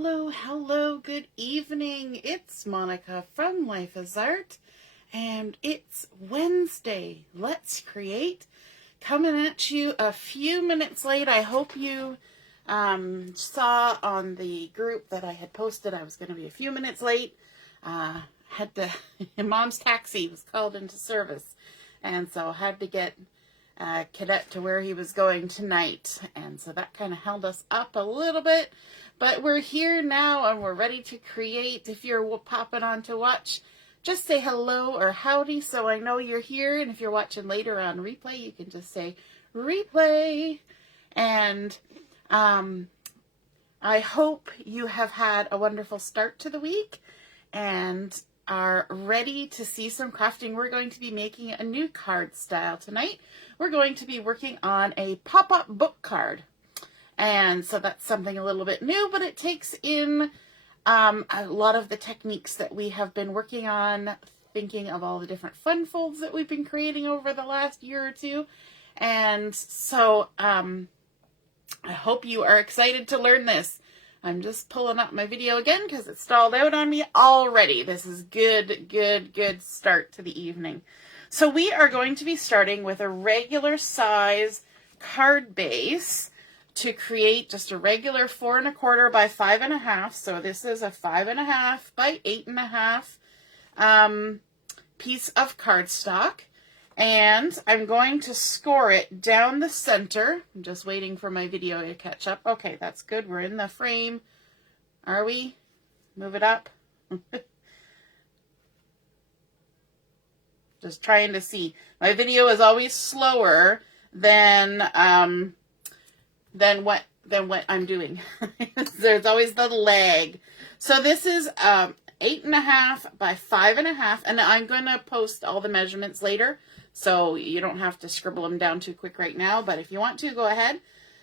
Hello, good evening. It's Monica from Life is Art, and it's Wednesday. Let's create. Coming at you a few minutes late. I hope you saw on the group that I had posted I was going to be a few minutes late. Had to, Mom's taxi was called into service, and so had to get Cadet to where he was going tonight, and so that kind of held us up a little bit, but we're here now and we're ready to create. If you're popping on to watch, just say hello or howdy so I know you're here, and if you're watching later on replay, you can just say replay. And I hope you have had a wonderful start to the week and are ready to see some crafting. We're going to be making a new card style tonight. We're going to be working on a pop-up book card. And so that's something a little bit new, but it takes in a lot of the techniques that we have been working on, thinking of all the different fun folds that we've been creating over the last year or two. And so I hope you are excited to learn this. I'm just pulling up my video again because it stalled out on me already. This is good start to the evening. So we are going to be starting with a regular size card base to create just a regular 4 1/4 by 5 1/2. So this is a 5 1/2 by 8 1/2 piece of cardstock. And I'm going to score it down the center. I'm just waiting for my video to catch up. Okay, that's good. We're in the frame. Are we? Move it up. Just trying to see. My video is always slower than what I'm doing. There's always the lag. So this is 8 1/2 by 5 1/2, and I'm going to post all the measurements later, so you don't have to scribble them down too quick right now, but if you want to, go ahead.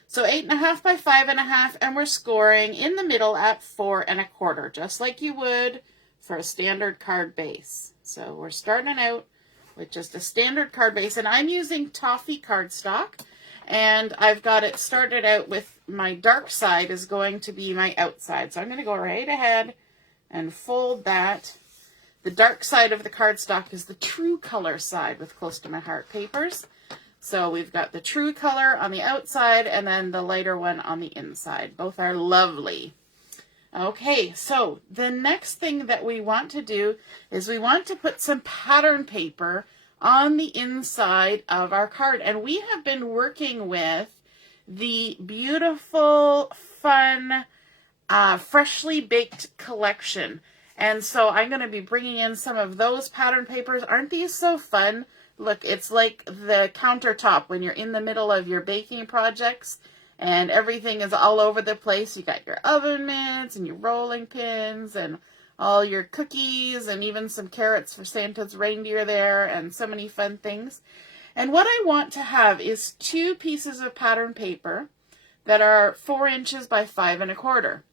So 8 1/2 by 5 1/2, and we're scoring in the middle at 4 1/4, just like you would for a standard card base. So we're starting out with just a standard card base, and I'm using Toffee cardstock, and I've got it started out with my dark side is going to be my outside. So I'm going to go right ahead and fold that. The dark side of the cardstock is the true color side with Close to My Heart papers. So we've got the true color on the outside and then the lighter one on the inside. Both are lovely. Okay, so the next thing that we want to do is we want to put some pattern paper on the inside of our card. And we have been working with the beautiful, fun, freshly baked collection. And so I'm going to be bringing in some of those pattern papers. Aren't these so fun? Look, it's like the countertop when you're in the middle of your baking projects and everything is all over the place. You got your oven mitts and your rolling pins and all your cookies and even some carrots for Santa's reindeer there and so many fun things. And what I want to have is 2 pieces of pattern paper that are 4 inches by 5 1/4.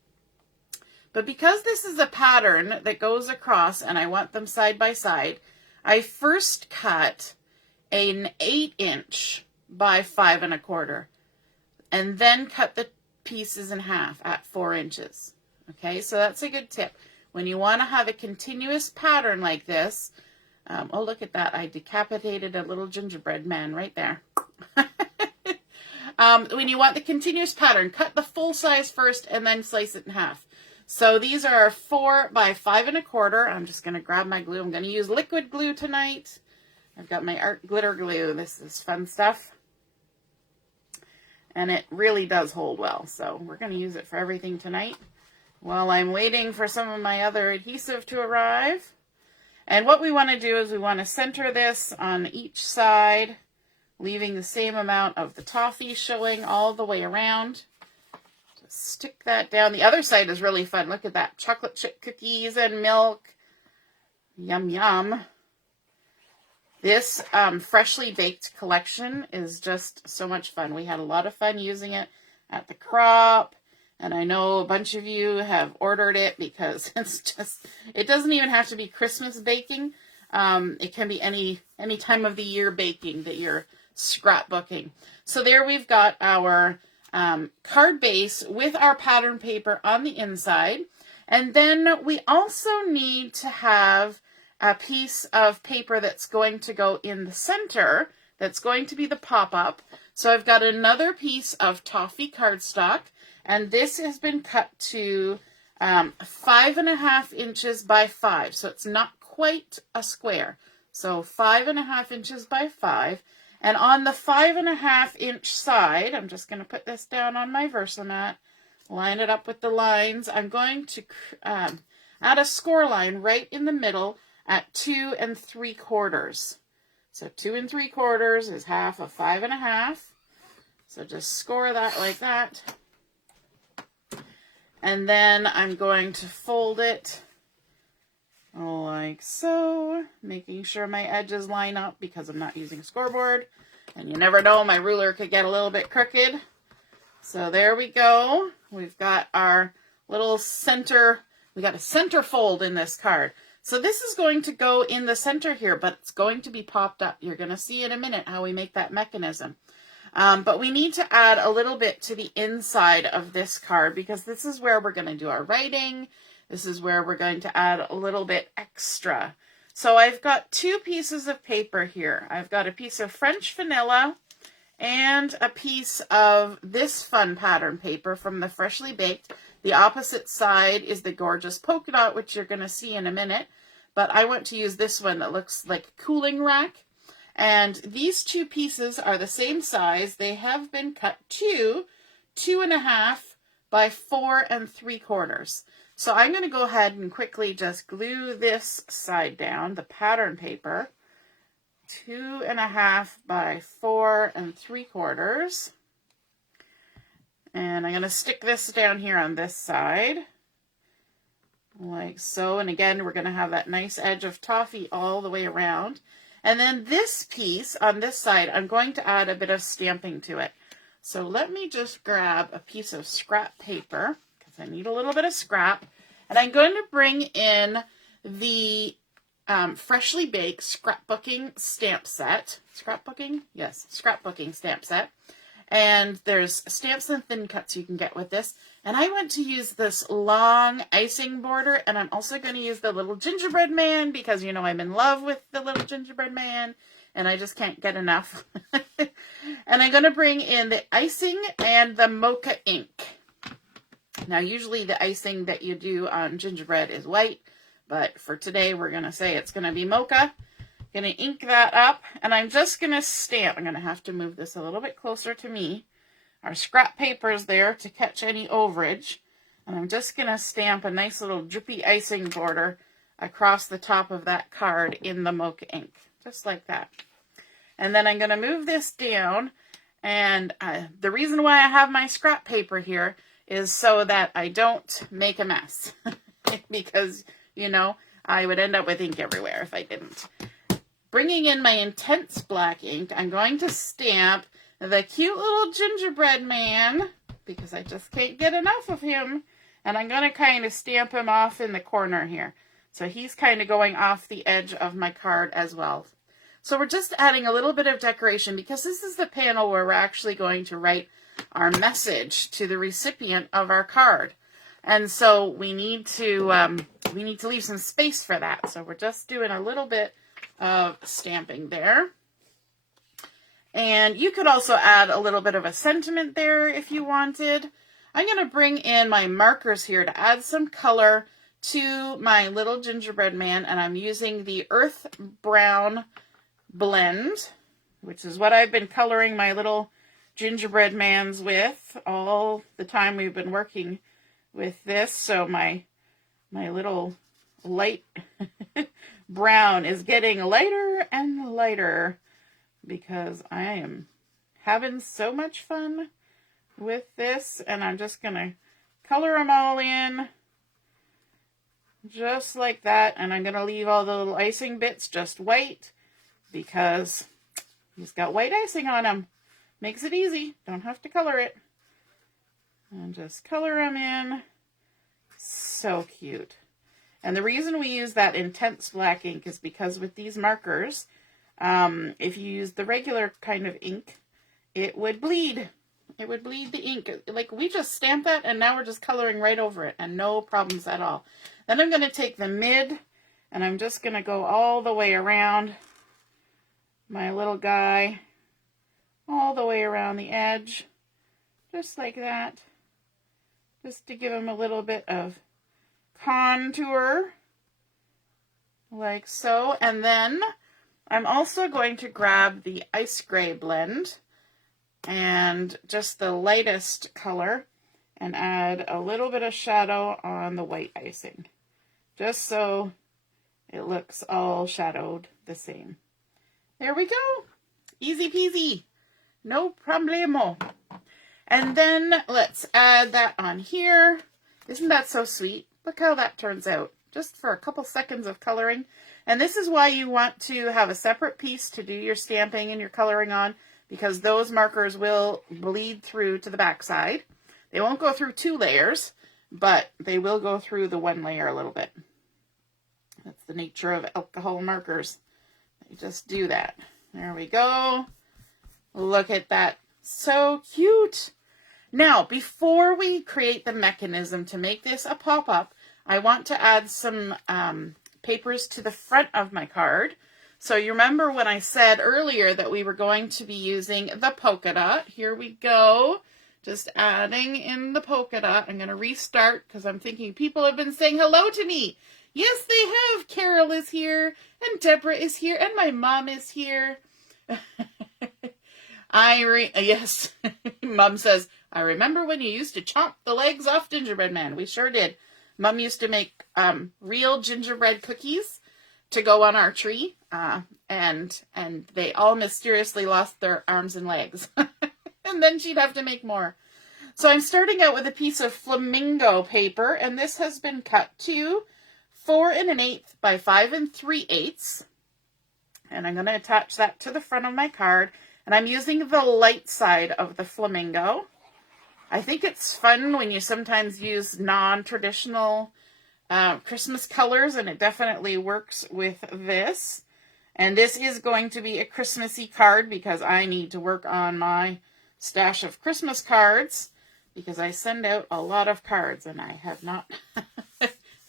But because this is a pattern that goes across and I want them side by side, I first cut an 8 inch by 5 1/4 and then cut the pieces in half at 4 inches. Okay, so that's a good tip. When you want to have a continuous pattern like this, oh, look at that. I decapitated a little gingerbread man right there. When you want the continuous pattern, cut the full size first and then slice it in half. So these are 4 by 5 1/4. I'm just going to grab my glue. I'm going to use liquid glue tonight. I've got my art glitter glue. This is fun stuff. And it really does hold well. So we're going to use it for everything tonight while I'm waiting for some of my other adhesive to arrive. And what we want to do is we want to center this on each side, leaving the same amount of the toffee showing all the way around. Just stick that down. The other side is really fun. Look at that. Chocolate chip cookies and milk. Yum, yum. This freshly baked collection is just so much fun. We had a lot of fun using it at the crop. And I know a bunch of you have ordered it because it's just, it doesn't even have to be Christmas baking. It can be any time of the year baking that you're scrapbooking. So there we've got our card base with our pattern paper on the inside. And then we also need to have a piece of paper that's going to go in the center, that's going to be the pop-up. So I've got another piece of toffee cardstock, and this has been cut to 5.5 inches by 5. So it's not quite a square. So 5.5 inches by 5. And on the 5.5 inch side, I'm just going to put this down on my Versamat, line it up with the lines. I'm going to add a score line right in the middle at 2 3/4. So 2 3/4 is half of 5.5. So just score that like that. And then I'm going to fold it like so, making sure my edges line up because I'm not using a scoreboard. And you never know, my ruler could get a little bit crooked. So there we go. We've got our little center, we got a center fold in this card. So this is going to go in the center here, but it's going to be popped up. You're going to see in a minute how we make that mechanism. But we need to add a little bit to the inside of this card because this is where we're going to do our writing. This is where we're going to add a little bit extra. So I've got 2 pieces of paper here. I've got a piece of French vanilla and a piece of this fun pattern paper from the Freshly Baked. The opposite side is the gorgeous polka dot, which you're going to see in a minute. But I want to use this one that looks like a cooling rack. And these 2 pieces are the same size. They have been cut to 2.5 by 4 3/4. So I'm going to go ahead and quickly just glue this side down, the pattern paper, 2.5 by 4 3/4. And I'm going to stick this down here on this side, like so. And again, we're going to have that nice edge of toffee all the way around. And then this piece on this side, I'm going to add a bit of stamping to it. So let me just grab a piece of scrap paper, because I need a little bit of scrap. And I'm going to bring in the Freshly Baked Scrapbooking Stamp Set. Scrapbooking? Yes, Scrapbooking Stamp Set. And there's stamps and thin cuts you can get with this. And I want to use this long icing border. And I'm also going to use the little gingerbread man because, you know, I'm in love with the little gingerbread man. And I just can't get enough. And I'm going to bring in the icing and the Mocha ink. Now, usually the icing that you do on gingerbread is white. But for today, we're going to say it's going to be Mocha. Going to ink that up, and I'm just going to stamp. I'm going to have to move this a little bit closer to me. Our scrap paper is there to catch any overage, and I'm just going to stamp a nice little drippy icing border across the top of that card in the Mocha ink, just like that. And then I'm going to move this down, and the reason why I have my scrap paper here is so that I don't make a mess, because, you know, I would end up with ink everywhere if I didn't. Bringing in my intense black ink, I'm going to stamp the cute little gingerbread man, because I just can't get enough of him. And I'm going to kind of stamp him off in the corner here. So he's kind of going off the edge of my card as well. So we're just adding a little bit of decoration, because this is the panel where we're actually going to write our message to the recipient of our card. And so we need to leave some space for that. So we're just doing a little bit of stamping there. And you could also add a little bit of a sentiment there if you wanted. I'm going to bring in my markers here to add some color to my little gingerbread man, and I'm using the Earth Brown blend, which is what I've been coloring my little gingerbread mans with all the time we've been working with this. So my little light brown is getting lighter and lighter because I am having so much fun with this, and I'm just going to color them all in just like that. And I'm going to leave all the little icing bits just white because he's got white icing on him. Makes it easy. Don't have to color it. And just color them in. So cute. And the reason we use that intense black ink is because with these markers, if you use the regular kind of ink, it would bleed. It would bleed the ink. Like, we just stamped that, and now we're just coloring right over it, and no problems at all. Then I'm going to take the mid, and I'm just going to go all the way around my little guy, all the way around the edge, just like that, just to give him a little bit of contour, like so. And then I'm also going to grab the ice gray blend and just the lightest color and add a little bit of shadow on the white icing, just so it looks all shadowed the same. There we go. Easy peasy. No problemo. And then let's add that on here. Isn't that so sweet? Look how that turns out. Just for a couple seconds of coloring. And this is why you want to have a separate piece to do your stamping and your coloring on, because those markers will bleed through to the back side. They won't go through 2 layers, but they will go through the 1 layer a little bit. That's the nature of alcohol markers. They just do that. There we go. Look at that. So cute. Now, before we create the mechanism to make this a pop-up, I want to add some papers to the front of my card. So you remember when I said earlier that we were going to be using the polka dot. Here we go. Just adding in the polka dot. I'm going to restart because I'm thinking people have been saying hello to me. Yes, they have. Carol is here, and Deborah is here, and my mom is here. Yes, Mom says, I remember when you used to chomp the legs off Gingerbread Man. We sure did. Mom used to make real gingerbread cookies to go on our tree, and they all mysteriously lost their arms and legs. And then she'd have to make more. So I'm starting out with a piece of flamingo paper, and this has been cut to 4 1/8 by 5 3/8. And I'm going to attach that to the front of my card. And I'm using the light side of the flamingo. I think it's fun when you sometimes use non-traditional Christmas colors, and it definitely works with this. And this is going to be a Christmassy card because I need to work on my stash of Christmas cards because I send out a lot of cards and I have not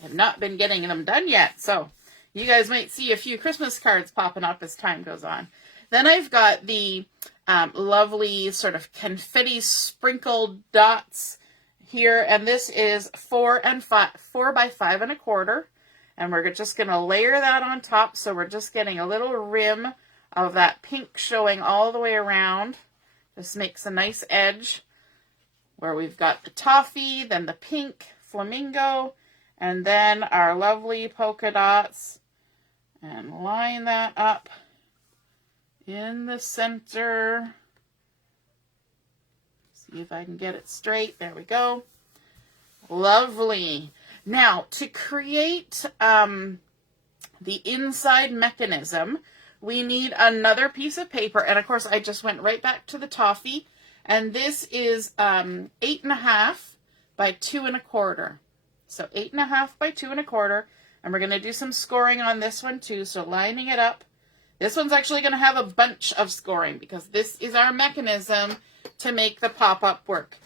have not been getting them done yet. So you guys might see a few Christmas cards popping up as time goes on. Then I've got the lovely sort of confetti sprinkled dots here, and this is 4 by 5 1/4, and we're just going to layer that on top, so we're just getting a little rim of that pink showing all the way around. This makes a nice edge where we've got the toffee, then the pink flamingo, and then our lovely polka dots, and line that up in the center. See if I can get it straight. There we go. Lovely. Now, to create the inside mechanism, we need another piece of paper. And of course, I just went right back to the toffee. And this is 8 1/2 by 2 1/4. So 8 1/2 by 2 1/4. And we're going to do some scoring on this one too. So lining it up. This one's actually going to have a bunch of scoring because this is our mechanism to make the pop-up work.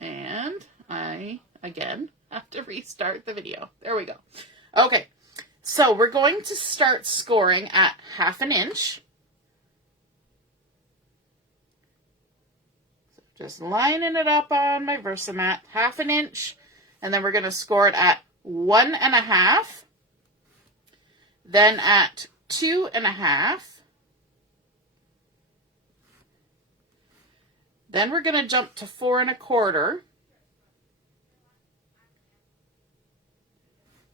And I, again, have to restart the video. There we go. Okay, so we're going to start scoring at 1/2 inch. So just lining it up on my Versamat, 1/2 inch. And then we're going to score it at 1 1/2. Then at 2 1/2. Then we're going to jump to 4 1/4.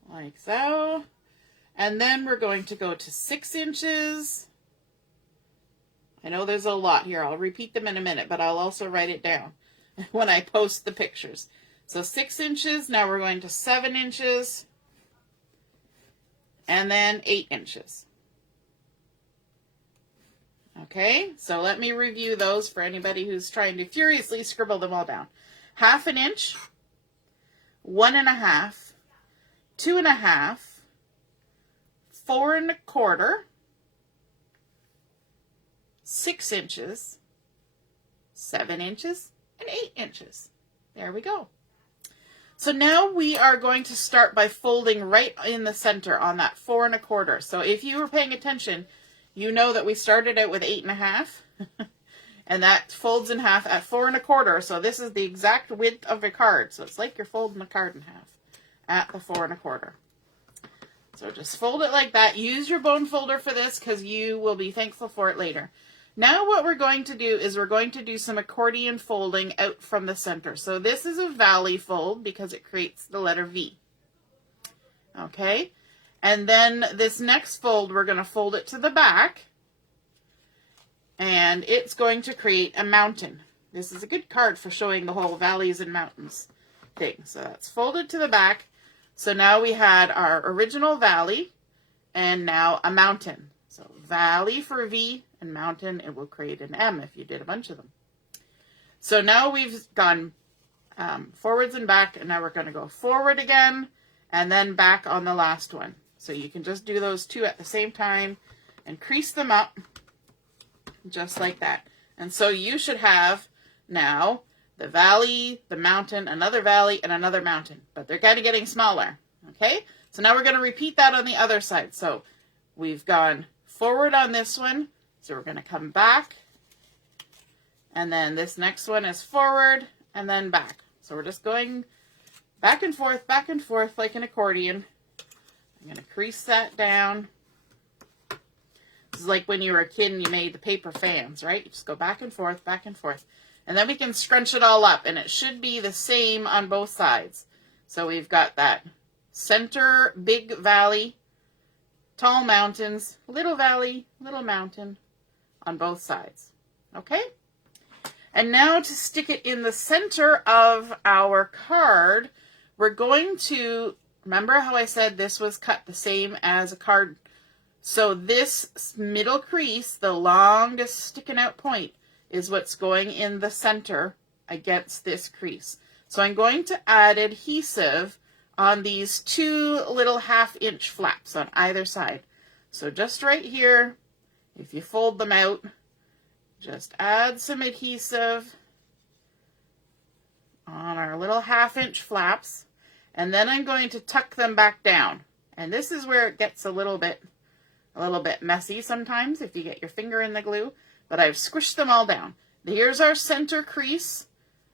Like so. And then we're going to go to 6 inches. I know there's a lot here. I'll repeat them in a minute, but I'll also write it down when I post the pictures. So 6 inches. Now we're going to 7 inches. And then 8 inches. Okay, so let me review those for anybody who's trying to furiously scribble them all down. 1/2 inch, 1 1/2, 2 1/2, 4 1/4, 6 inches, 7 inches, and 8 inches. There we go. So now we are going to start by folding right in the center on that 4 1/4. So if you were paying attention, you know that we started out with 8 1/2, and that folds in half at 4 1/4. So this is the exact width of a card. So it's like you're folding a card in half at the 4 1/4. So just fold it like that. Use your bone folder for this because you will be thankful for it later. Now what we're going to do is we're going to do some accordion folding out from the center. So this is a valley fold because it creates the letter V. Okay, and then this next fold, we're going to fold it to the back, and it's going to create a mountain. This is a good card for showing the whole valleys and mountains thing. So that's folded to the back. So now we had our original valley and now a mountain. So valley for V and mountain, it will create an M if you did a bunch of them. So now we've gone forwards and back, and now we're going to go forward again and then back on the last one. So you can just do those two at the same time and crease them up just like that. And so you should have now the valley, the mountain, another valley, and another mountain. But they're kind of getting smaller. Okay? So now we're going to repeat that on the other side. So we've gone forward on this one. So we're going to come back. And then this next one is forward and then back. So we're just going back and forth like an accordion. I'm going to crease that down. This is like when you were a kid and you made the paper fans, right? You just go back and forth, back and forth. And then we can scrunch it all up, and it should be the same on both sides. So we've got that center, big valley, tall mountains, little valley, little mountain on both sides. Okay? And now to stick it in the center of our card, we're going to, remember how I said this was cut the same as a card? So this middle crease, the longest sticking out point, is what's going in the center against this crease. So I'm going to add adhesive on these 2 little 1/2 inch flaps on either side. So just right here, if you fold them out, just add some adhesive on our little 1/2 inch flaps, and then I'm going to tuck them back down. And this is where it gets a little bit messy sometimes if you get your finger in the glue, but I've squished them all down. Here's our center crease,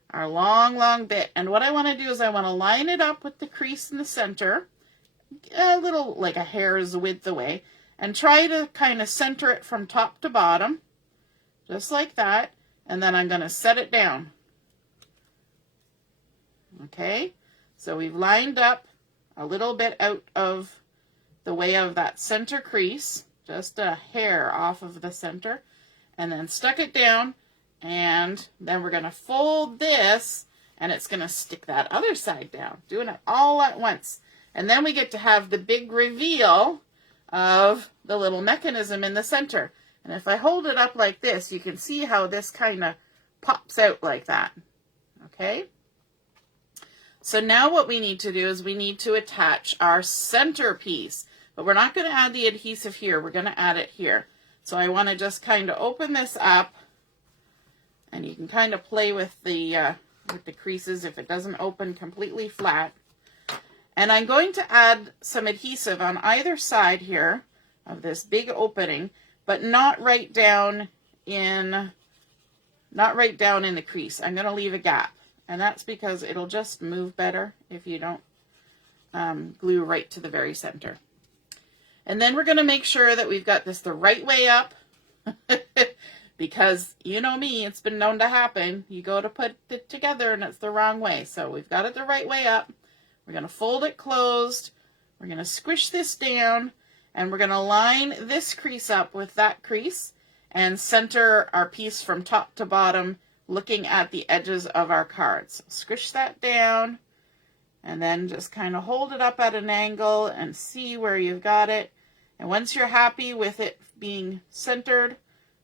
our long bit, and what I want to do is I want to line it up with the crease in the center, a little like a hair's width away, and try to kind of center it from top to bottom, just like that, and then I'm going to set it down. Okay, so we've lined up a little bit out of the way of that center crease, just a hair off of the center, and then stuck it down, and then we're going to fold this, and it's going to stick that other side down, doing it all at once. And then we get to have the big reveal of the little mechanism in the center. And if I hold it up like this, you can see how this kind of pops out like that. Okay? So now what we need to do is we need to attach our centerpiece. But we're not going to add the adhesive here. We're going to add it here. So I want to just kind of open this up, and you can kind of play with the creases if it doesn't open completely flat. And I'm going to add some adhesive on either side here of this big opening, but not right down in the crease. I'm going to leave a gap, and that's because it'll just move better if you don't glue right to the very center. And then we're going to make sure that we've got this the right way up, because you know me, it's been known to happen. You go to put it together and it's the wrong way. So we've got it the right way up. We're going to fold it closed. We're going to squish this down, and we're going to line this crease up with that crease and center our piece from top to bottom, looking at the edges of our cards. Squish that down, and then just kind of hold it up at an angle and see where you've got it. And once you're happy with it being centered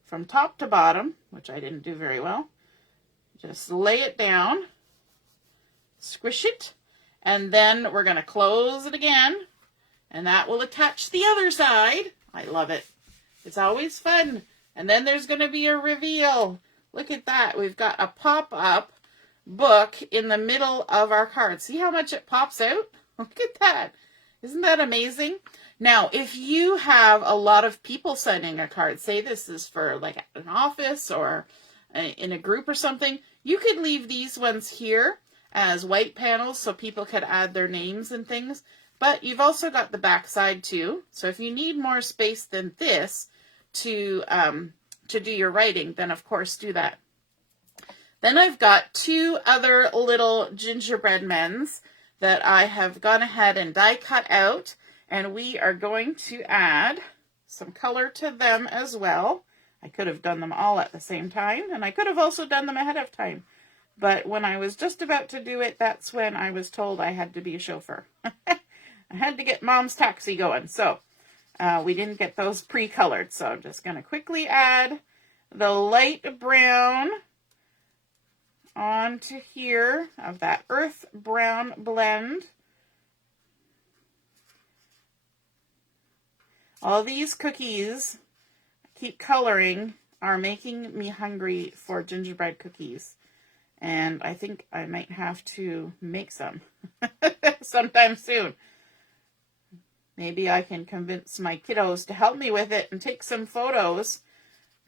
from top to bottom, which I didn't do very well, just lay it down, squish it, and then we're going to close it again, and that will attach the other side. I love it. It's always fun. And then there's going to be a reveal. Look at that. We've got a pop-up book in the middle of our card. See how much it pops out? Look at that. Isn't that amazing? Now, if you have a lot of people signing a card, say this is for like an office or in a group or something, you could leave these ones here as white panels so people could add their names and things. But you've also got the back side too. So if you need more space than this to do your writing, then of course do that. Then I've got two other little gingerbread men's that I have gone ahead and die cut out, and we are going to add some color to them as well. I could have done them all at the same time, and I could have also done them ahead of time. But when I was just about to do it, that's when I was told I had to be a chauffeur. I had to get Mom's taxi going, so we didn't get those pre-colored. So I'm just going to quickly add the light brown onto here of that earth brown blend. All these cookies I keep coloring are making me hungry for gingerbread cookies. And I think I might have to make some sometime soon. Maybe I can convince my kiddos to help me with it and take some photos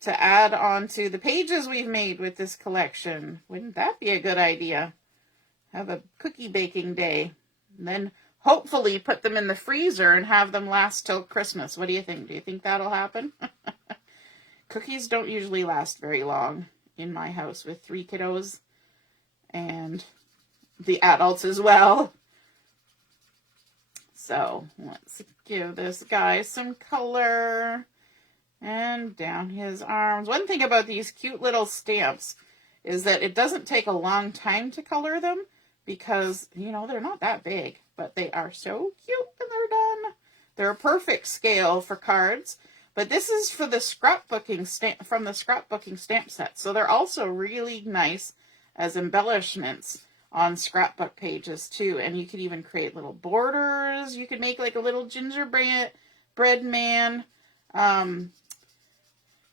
to add on to the pages we've made with this collection. Wouldn't that be a good idea? Have a cookie baking day. And then hopefully put them in the freezer and have them last till Christmas. What do you think? Do you think that'll happen? Cookies don't usually last very long in my house with 3 kiddos and the adults as well. So let's give this guy some color. And down his arms. One thing about these cute little stamps is that it doesn't take a long time to color them because, you know, they're not that big, but they are so cute when they're done. They're a perfect scale for cards, but this is for the scrapbooking stamp, from the scrapbooking stamp set. So they're also really nice as embellishments on scrapbook pages too. And you could even create little borders. You could make like a little gingerbread man.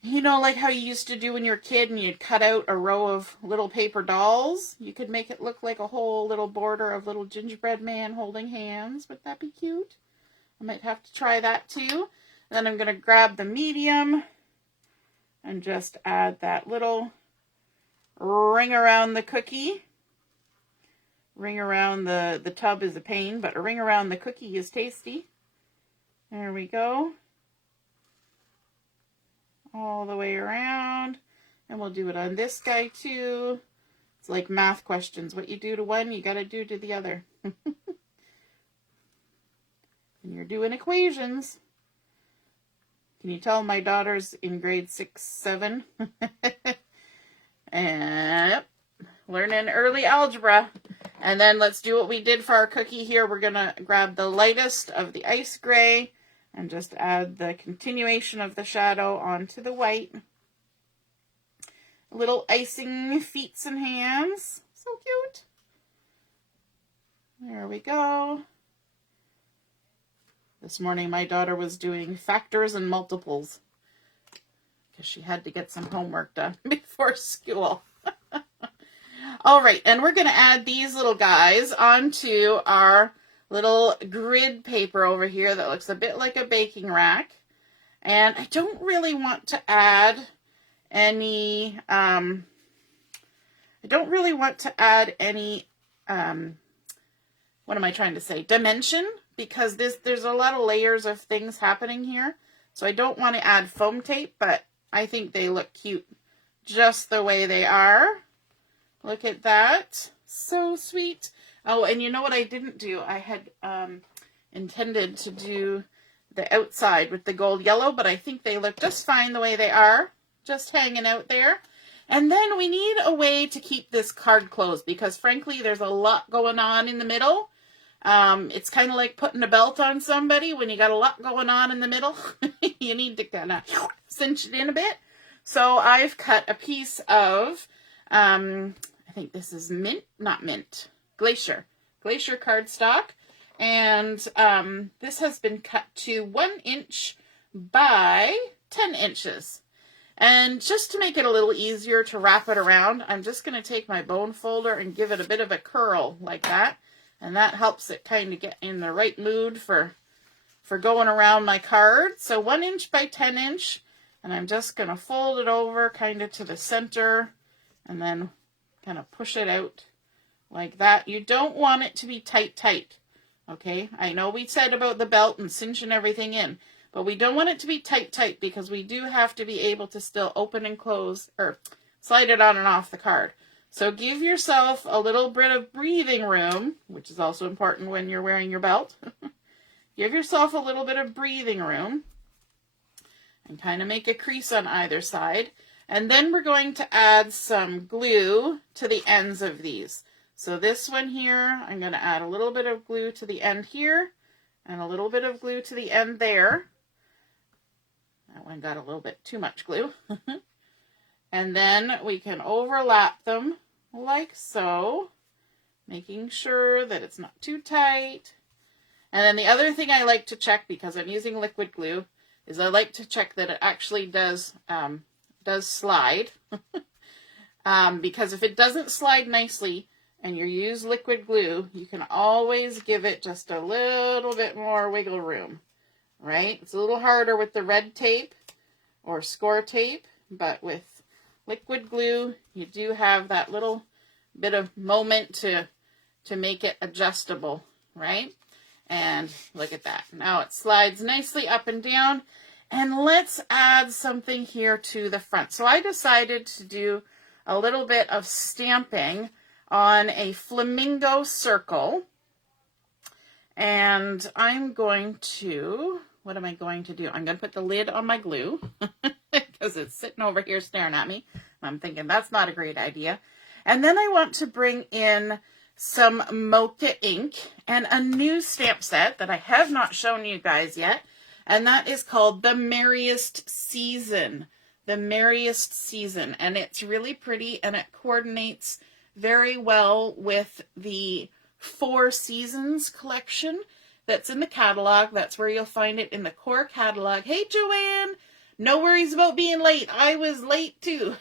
You know, like how you used to do when you were a kid and you'd cut out a row of little paper dolls? You could make it look like a whole little border of little gingerbread man holding hands. Would that be cute? I might have to try that too. Then I'm going to grab the medium and just add that little ring around the cookie. Ring around the tub is a pain, but a ring around the cookie is tasty. There we go. All the way around. And we'll do it on this guy too. It's like math questions. What you do to one, you got to do to the other. And you're doing equations. Can you tell my daughter's in grade 6, 7? And learning early algebra. And then let's do what we did for our cookie here. We're going to grab the lightest of the ice gray and just add the continuation of the shadow onto the white. Little icing feet and hands. So cute. There we go. This morning my daughter was doing factors and multiples because she had to get some homework done before school. All right, and we're going to add these little guys onto our little grid paper over here that looks a bit like a baking rack. And I don't really want to add any, what am I trying to say? Dimension, because there's a lot of layers of things happening here. So I don't want to add foam tape, but I think they look cute just the way they are. Look at that. So sweet. Oh, and you know what I didn't do? I had intended to do the outside with the gold yellow, but I think they look just fine the way they are, just hanging out there. And then we need a way to keep this card closed because, frankly, there's a lot going on in the middle. It's kind of like putting a belt on somebody when you got a lot going on in the middle. You need to kind of cinch it in a bit. So I've cut a piece of, I think this is Glacier cardstock. And this has been cut to 1 inch by 10 inches. And just to make it a little easier to wrap it around, I'm just going to take my bone folder and give it a bit of a curl like that. And that helps it kind of get in the right mood for going around my card. So 1 inch by 10 inch. And I'm just going to fold it over kind of to the center and then kind of push it out like that. You don't want it to be tight, okay? I know we said about the belt and cinching everything in, but we don't want it to be tight because we do have to be able to still open and close or slide it on and off the card. So give yourself a little bit of breathing room, which is also important when you're wearing your belt. Give yourself a little bit of breathing room and kind of make a crease on either side. And then we're going to add some glue to the ends of these. So this one here, I'm going to add a little bit of glue to the end here and a little bit of glue to the end there. That one got a little bit too much glue. And then we can overlap them like so, making sure that it's not too tight. And then the other thing I like to check, because I'm using liquid glue, is I like to check that it actually does slide. Because if it doesn't slide nicely and you use liquid glue, you can always give it just a little bit more wiggle room, right? It's a little harder with the red tape or score tape, but with liquid glue, you do have that little bit of moment to make it adjustable, right? And look at that. Now it slides nicely up and down. And let's add something here to the front. So I decided to do a little bit of stamping on a flamingo circle. And I'm going to, what am I going to do? I'm going to put the lid on my glue because it's sitting over here staring at me. I'm thinking that's not a great idea. And then I want to bring in some Mocha ink and a new stamp set that I have not shown you guys yet. And that is called the Merriest Season. The Merriest Season. And it's really pretty and it coordinates very well with the 4 Seasons collection that's in the catalog. That's where you'll find it in the core catalog. Hey, Joanne! No worries about being late. I was late too.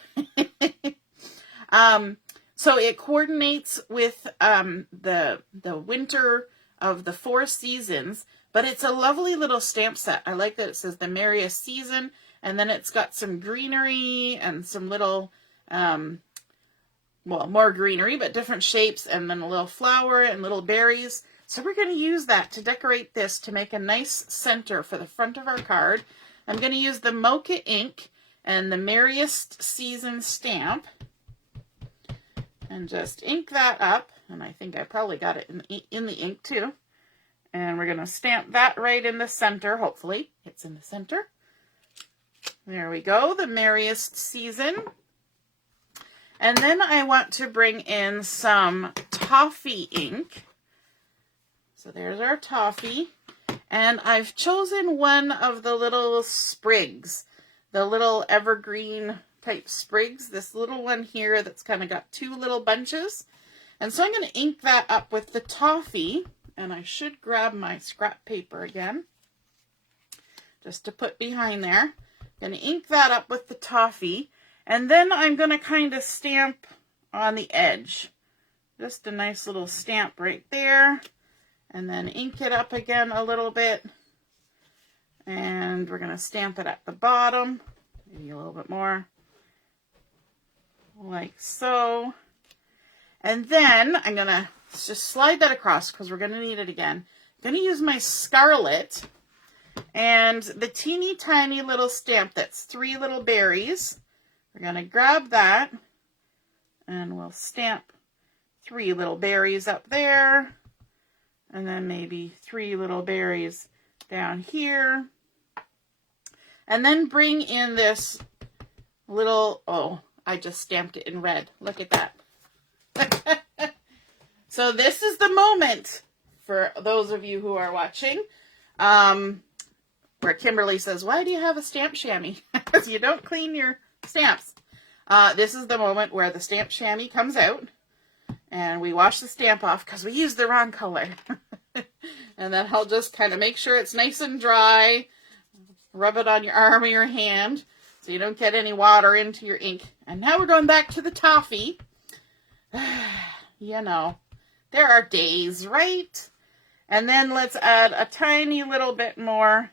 So it coordinates with the winter of the 4 seasons, but it's a lovely little stamp set. I like that it says the Merriest Season, and then it's got some greenery and some little, well, more greenery, but different shapes, and then a little flower and little berries. So we're going to use that to decorate this to make a nice center for the front of our card. I'm going to use the Mocha ink and the Merriest Season stamp. And just ink that up, and I think I probably got it in the ink too. And we're going to stamp that right in the center, hopefully. It's in the center. There we go, the Merriest Season. And then I want to bring in some toffee ink. So there's our toffee. And I've chosen one of the little sprigs, the little evergreen type sprigs, this little one here that's kind of got 2 little bunches. And so I'm going to ink that up with the toffee, and I should grab my scrap paper again just to put behind there. I'm going to ink that up with the toffee, and then I'm going to kind of stamp on the edge. Just a nice little stamp right there, and then ink it up again a little bit, and we're going to stamp it at the bottom, maybe a little bit more. Like so. And then I'm going to just slide that across because we're going to need it again. I'm going to use my Scarlet and the teeny tiny little stamp that's 3 little berries. We're going to grab that and we'll stamp 3 little berries up there. And then maybe 3 little berries down here. And then bring in this little, oh, I just stamped it in red. Look at that. So this is the moment for those of you who are watching, where Kimberly says, why do you have a stamp chamois? Because you don't clean your stamps. This is the moment where the stamp chamois comes out and we wash the stamp off because we used the wrong color. And then I'll just kind of make sure it's nice and dry. Rub it on your arm or your hand. so you don't get any water into your ink. And now we're going back to the toffee. You know, there are days, right? And then let's add a tiny little bit more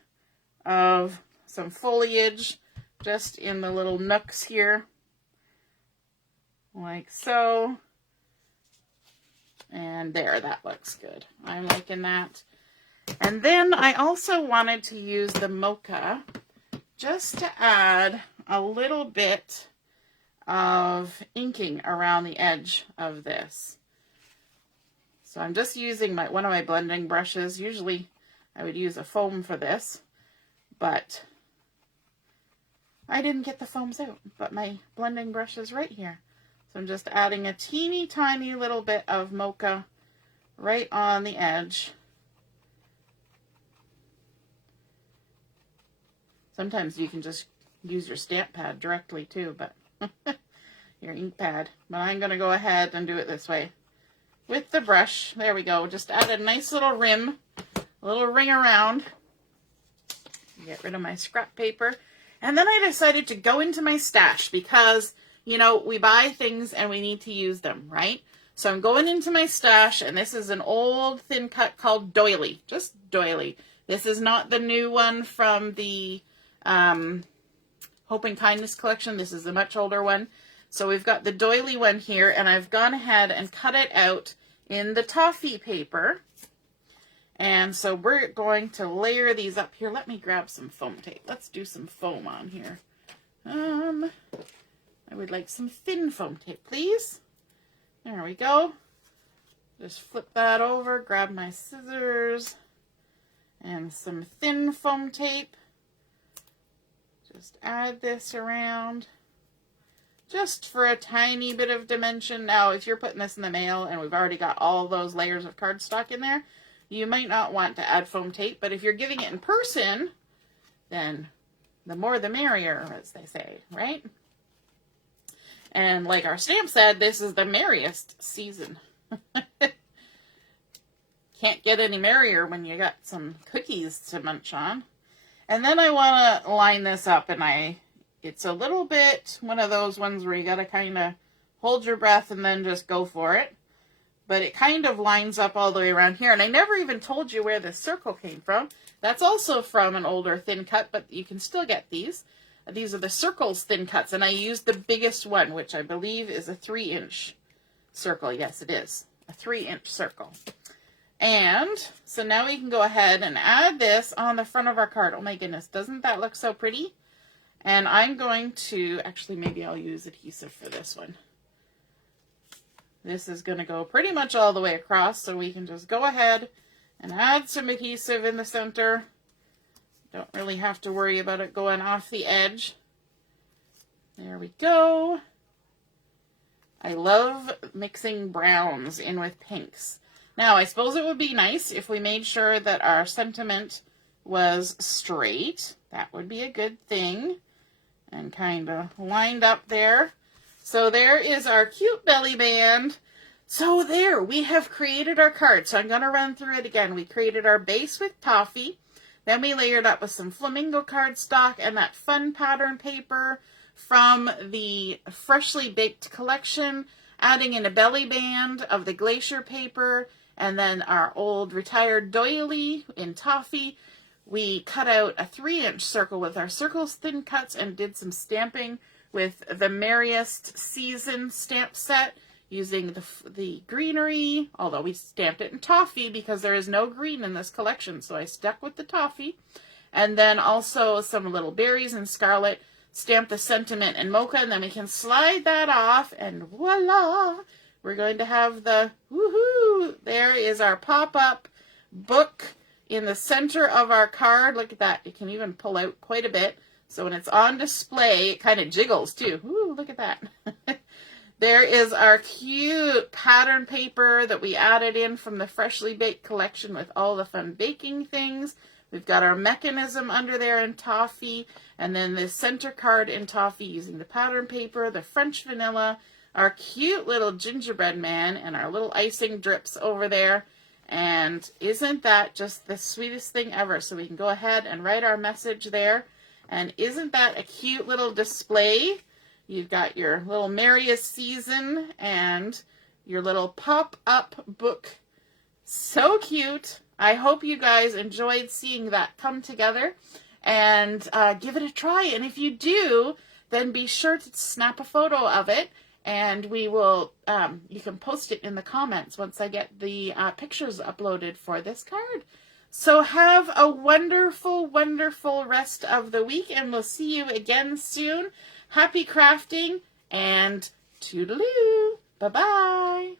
of some foliage just in the little nooks here, like so. And there, that looks good. I'm liking that. And then I also wanted to use the Mocha just to add a little bit of inking around the edge of this. So I'm just using one of my blending brushes. Usually I would use a foam for this, but I didn't get the foams out, but my blending brush is right here. So I'm just adding a teeny tiny little bit of Mocha right on the edge. Sometimes you can just use your stamp pad directly too, but your ink pad. But I'm going to go ahead and do it this way with the brush. There we go. Just add a nice little rim, a little ring around. Get rid of my scrap paper. And then I decided to go into my stash because, you know, we buy things and we need to use them, right? So I'm going into my stash, and this is an old thin cut called Doily. Just Doily. This is not the new one from the Hope and Kindness collection. This is a much older one. So we've got the Doily one here, and I've gone ahead and cut it out in the toffee paper. And so we're going to layer these up here. Let me grab some foam tape. Let's do some foam on here. I would like some thin foam tape, please. There we go. Just flip that over, grab my scissors, and some thin foam tape. Just add this around, just for a tiny bit of dimension. Now, if you're putting this in the mail and we've already got all those layers of cardstock in there, you might not want to add foam tape, but if you're giving it in person, then the more the merrier, as they say, right? And like our stamp said, this is the merriest season. Can't get any merrier when you got some cookies to munch on. And then I want to line this up, and it's a little bit one of those ones where you got to kind of hold your breath and then just go for it. But it kind of lines up all the way around here. And I never even told you where this circle came from. That's also from an older thin cut, but you can still get these. These are the Circles thin cuts, and I used the biggest one, which I believe is a 3-inch circle. Yes, it is a 3-inch circle. And so now we can go ahead and add this on the front of our card. Oh my goodness, doesn't that look so pretty? And I'm going to, actually maybe I'll use adhesive for this one. This is going to go pretty much all the way across, so we can just go ahead and add some adhesive in the center. Don't really have to worry about it going off the edge. There we go. I love mixing browns in with pinks. Now, I suppose it would be nice if we made sure that our sentiment was straight. That would be a good thing. And kind of lined up there. So there is our cute belly band. So there, we have created our card. So I'm going to run through it again. We created our base with toffee. Then we layered up with some flamingo cardstock and that fun pattern paper from the Freshly Baked collection, adding in a belly band of the glacier paper, and then our old retired doily in toffee. We cut out a 3-inch circle with our Circles thin cuts and did some stamping with the Merriest season stamp set using the greenery, although we stamped it in toffee because there is no green in this collection, so I stuck with the toffee. And then also some little berries in Scarlet, stamped the sentiment in Mocha, and then we can slide that off, and voila! We're going to have the, woohoo! There is our pop-up book in the center of our card. Look at that. It can even pull out quite a bit. So when it's on display, it kind of jiggles too. Ooh, look at that. There is our cute pattern paper that we added in from the Freshly Baked collection with all the fun baking things. We've got our mechanism under there in toffee, and then the center card in toffee using the pattern paper, the French vanilla, our cute little gingerbread man, and our little icing drips over there. And isn't that just the sweetest thing ever? So we can go ahead and write our message there. And isn't that a cute little display? You've got your little Merriest season and your little pop-up book. So cute. I hope you guys enjoyed seeing that come together, and give it a try. And if you do, then be sure to snap a photo of it, and we will, you can post it in the comments once I get the pictures uploaded for this card. So have a wonderful, wonderful rest of the week, and we'll see you again soon. Happy crafting, and toodaloo. Bye-bye.